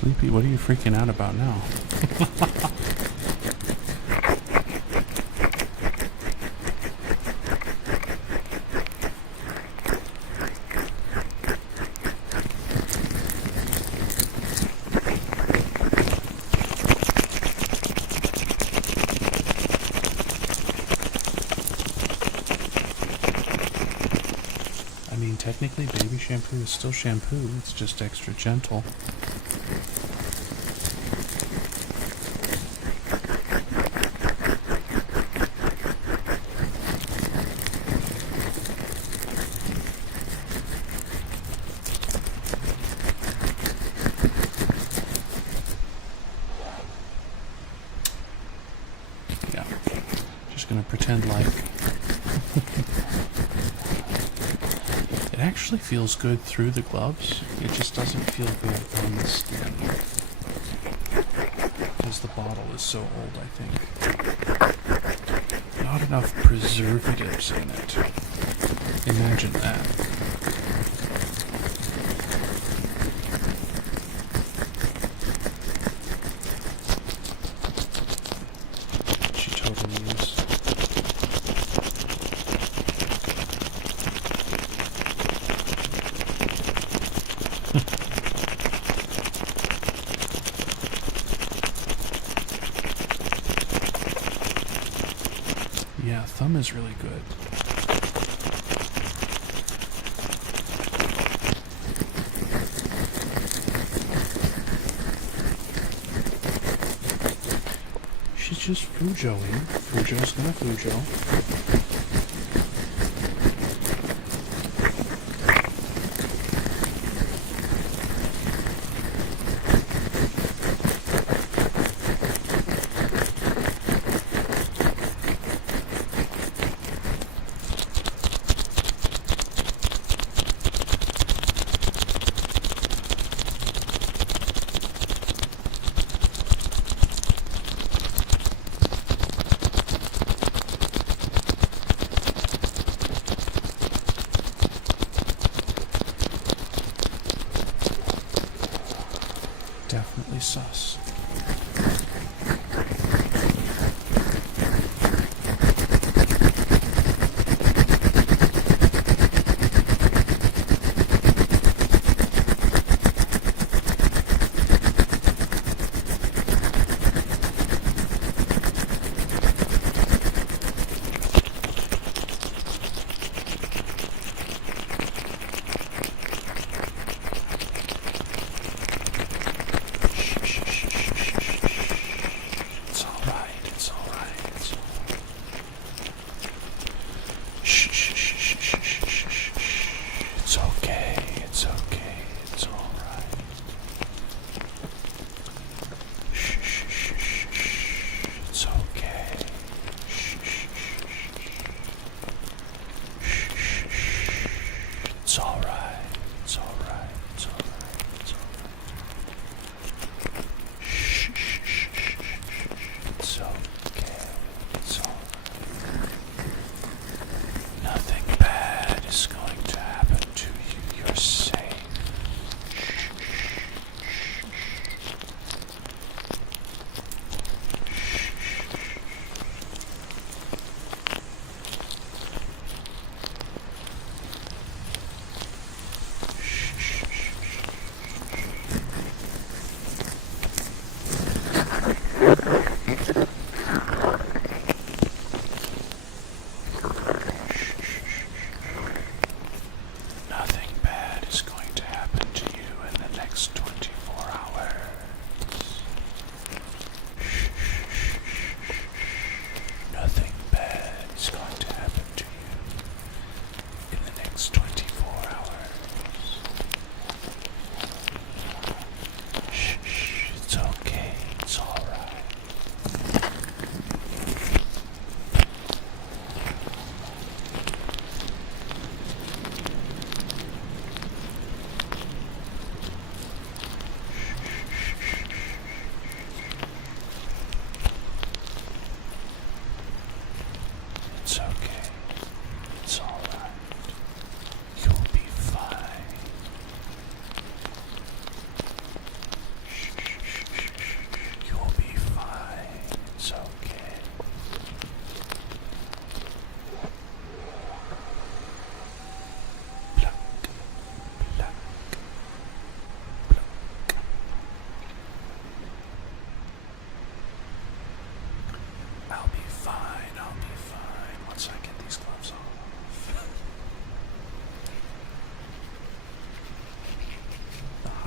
Sleepy, what are you freaking out about now? I mean, technically baby shampoo is still shampoo, it's just extra gentle. Yeah, just gonna pretend like it actually feels good through the gloves. It just doesn't feel good on the skin because the bottle is so old, I think. Not enough preservatives in it. Imagine that. She totally is. Yeah, thumb is really good. She's just Fujoing. Fujo's gonna Fujo. Definitely sus. Shh, shh, shh, shh.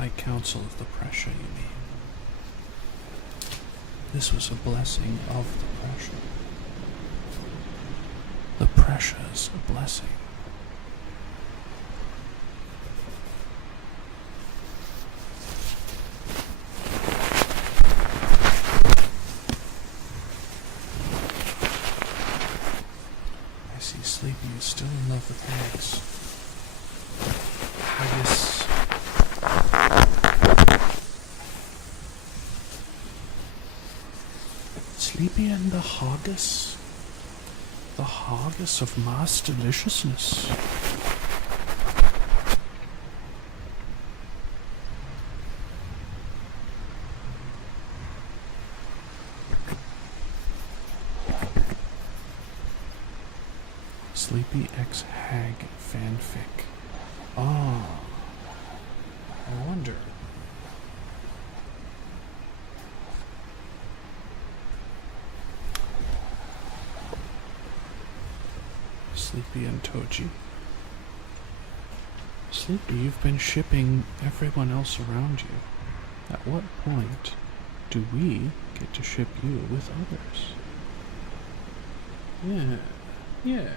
high council of the pressure, you mean? This was a blessing of the pressure. The pressure's a blessing. I see Sleepy is still in love with hags. Haggis. Sleepy and the haggis. The haggis of mass deliciousness. Sleepy X Hag fanfic. Ah, I wonder. Sleepy and Toji. Sleepy, you've been shipping everyone else around you. At what point do we get to ship you with others? Yeah. Yeah.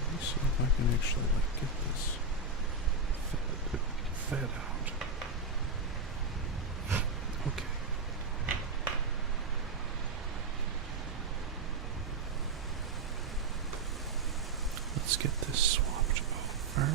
Let me see if I can actually get this fed out. Okay. Let's get this swapped over.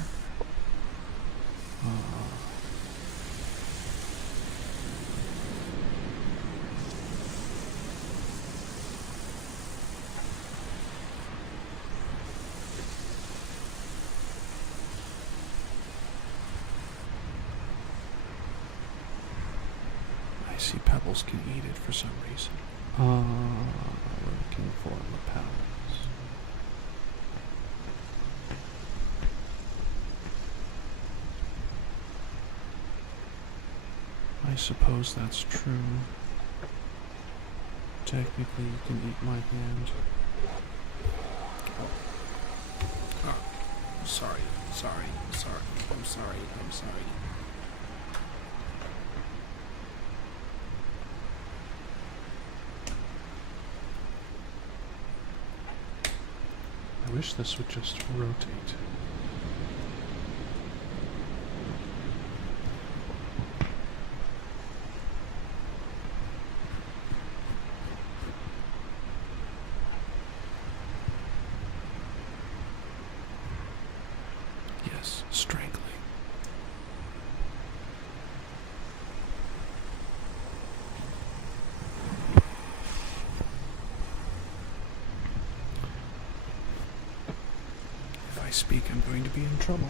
I see Pebbles can eat it for some reason. We're looking for lapels. I suppose that's true. Technically, you can eat my hand. Oh, sorry. I'm sorry. I wish this would just rotate. Yes, strangling. If I speak, I'm going to be in trouble.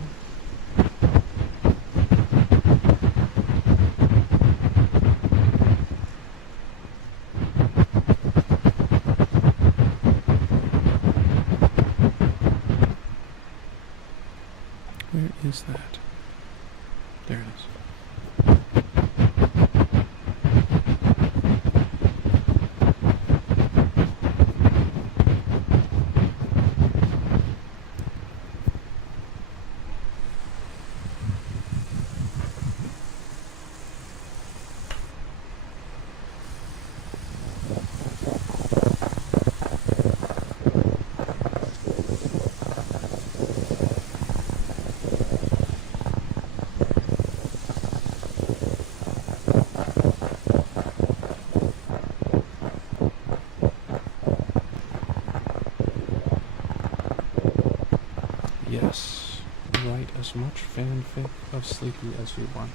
Where is that? There it is. Yes, write as much fanfic of Sleepy as you want.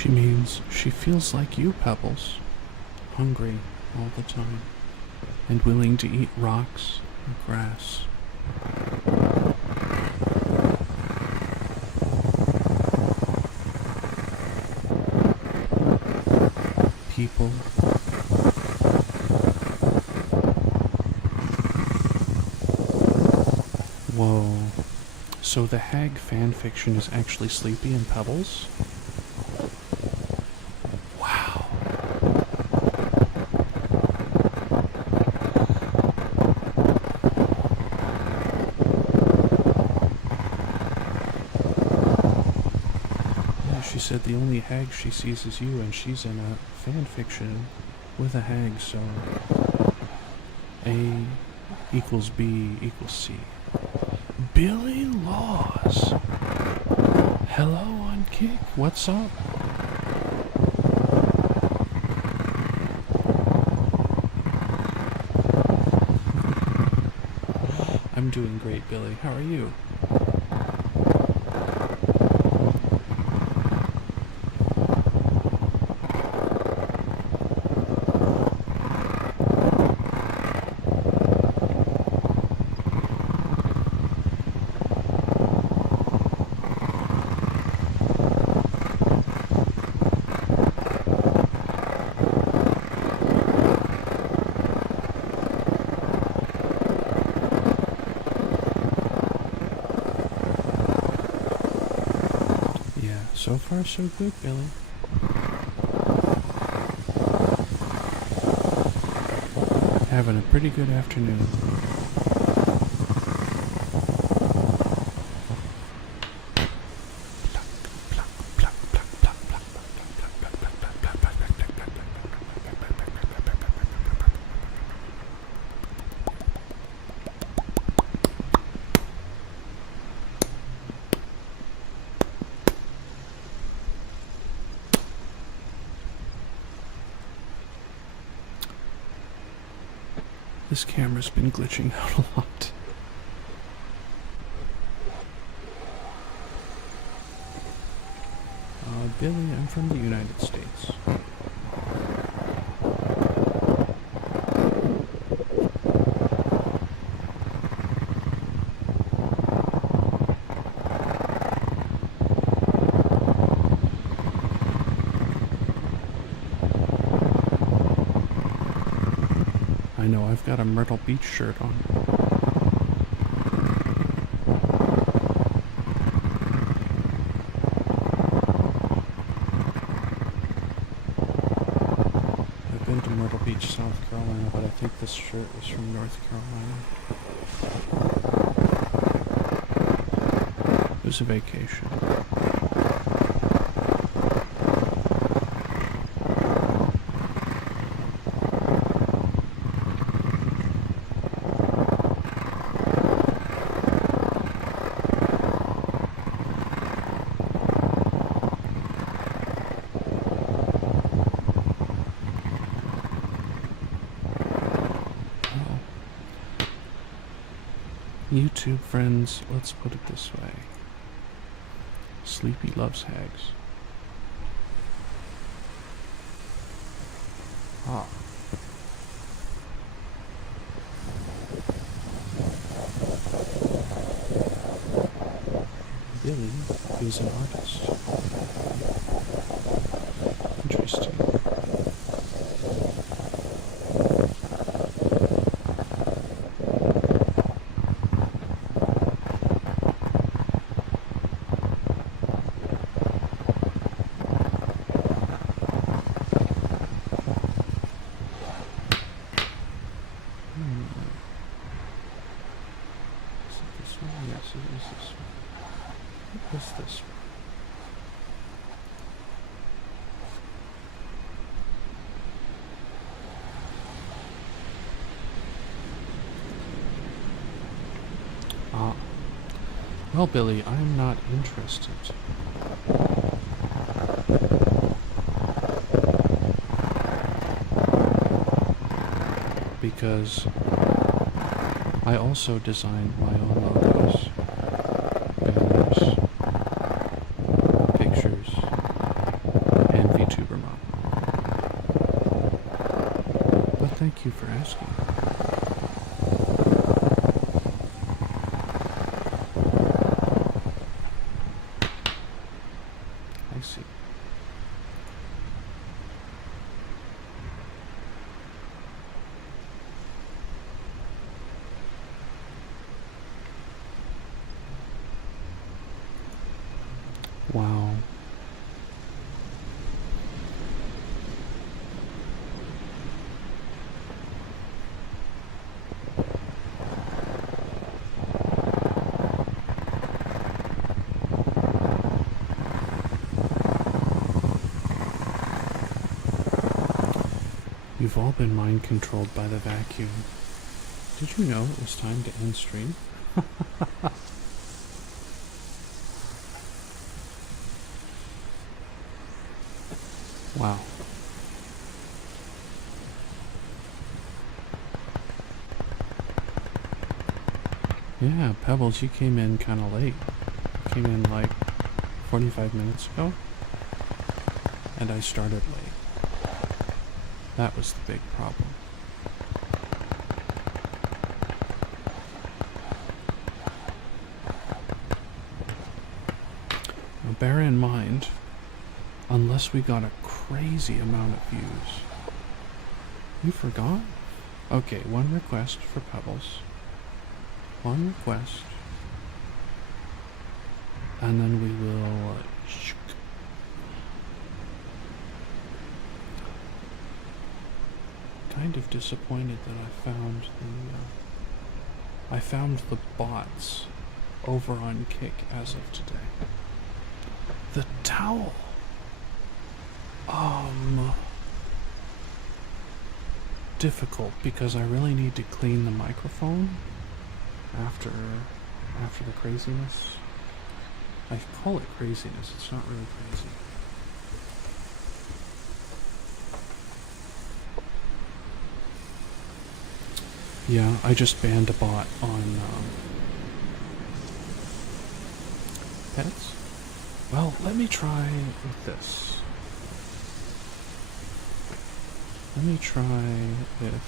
She means she feels like you, Pebbles. Hungry all the time. And willing to eat rocks and grass. People. Whoa. So the hag fanfiction is actually Sleepy and Pebbles? Wow. Yeah, she said the only hag she sees is you, and she's in a fanfiction with a hag, so A equals B equals C. Billy Laws. Hello on Kick. What's up? I'm doing great, Billy. How are you? So far, so good, Billy. Having a pretty good afternoon. This camera's been glitching out a lot. Billy, I'm from the United States. I know, I've got a Myrtle Beach shirt on. I've been to Myrtle Beach, South Carolina, but I think this shirt is from North Carolina. It was a vacation. YouTube friends, let's put it this way. Sleepy loves hags. Ah. Billy is an artist. Interesting. Yes, it is this one. What is this one? Ah. Well, Billy, I'm not interested. Because I also designed my own logos, banners, pictures, thank you for asking. I see. Wow. You've all been mind controlled by the vacuum. Did you know it was time to end stream? Wow. Yeah, Pebbles, you came in kind of late. You came in like 45 minutes ago, and I started late. That was the big problem. Now bear in mind, unless we got a crazy amount of views. You forgot? Okay, one request for Pebbles. One request. And then we will... kind of disappointed that I found the bots over on Kick as of today. The towel. Difficult because I really need to clean the microphone after the craziness. I call it craziness, it's not really crazy. Yeah, I just banned a bot on pets. Well, let me try with this. Let me try with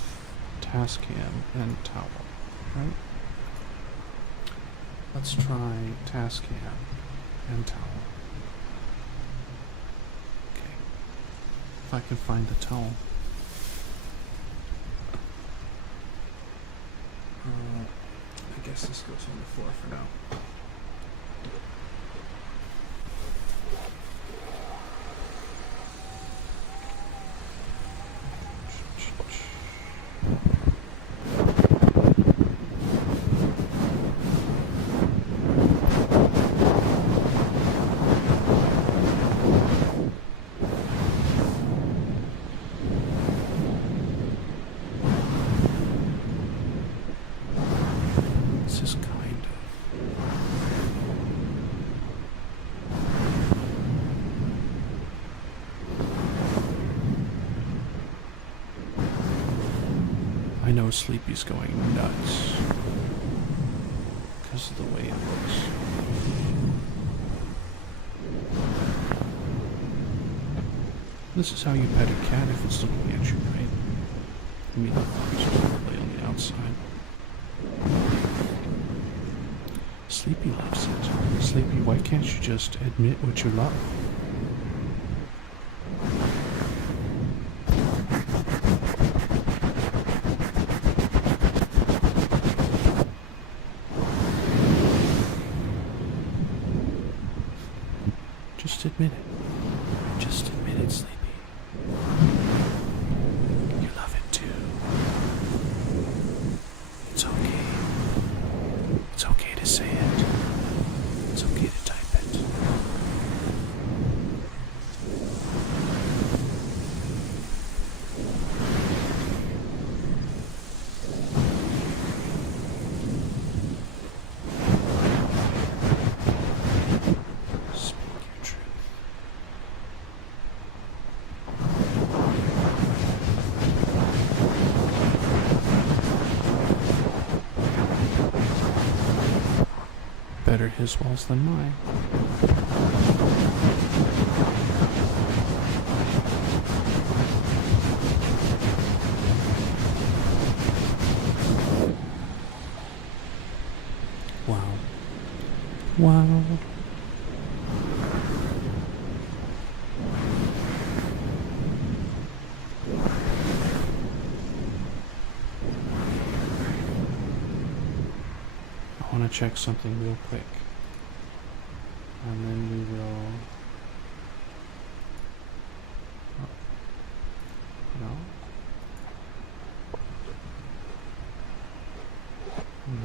Tascam and Towel, right? Let's try Tascam and Towel. Okay. If I can find the towel. I guess this goes on the floor for now. I know Sleepy's going nuts because of the way it looks. This is how you pet a cat if it's looking at you, right? I mean, it's probably on the outside. Sleepy loves it. Sleepy, why can't you just admit what you love? Just admit it. Just admit it, Sleepy. You love it too. It's okay. It's okay to say it. It's okay to type it. Better his walls than mine. Wow. I want to check something real quick. And then we will... No? No.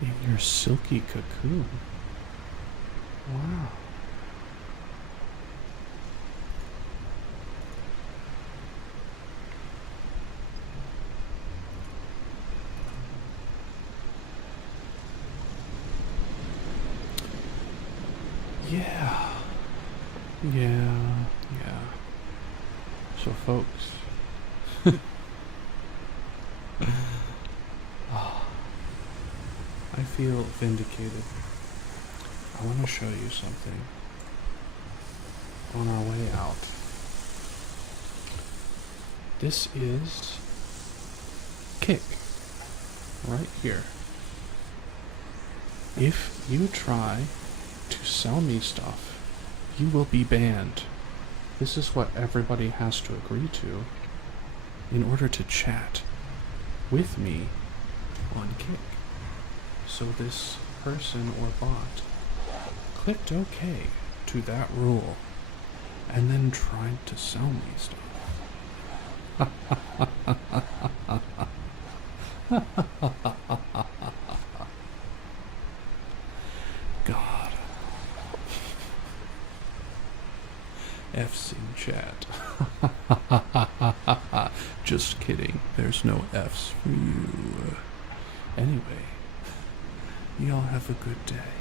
In your silky cocoon. Wow. Yeah. Yeah. So folks, I feel vindicated. I want to show you something on our way out. This is Kick, right here. If you try to sell me stuff, you will be banned. This is what everybody has to agree to in order to chat with me on Kick. So this person or bot clicked OK to that rule and then tried to sell me stuff. God. F's in chat. Just kidding. There's no F's for you. Anyway, y'all have a good day.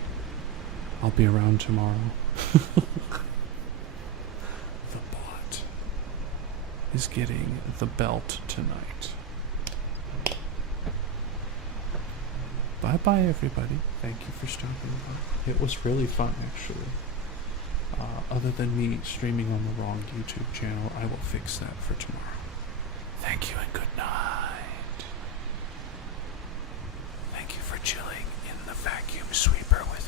I'll be around tomorrow. The bot is getting the belt tonight. Bye-bye, everybody. Thank you for stopping by. It was really fun, actually. Other than me streaming on the wrong YouTube channel, I will fix that for tomorrow. Thank you and good night. Thank you for chilling in the vacuum sweeper with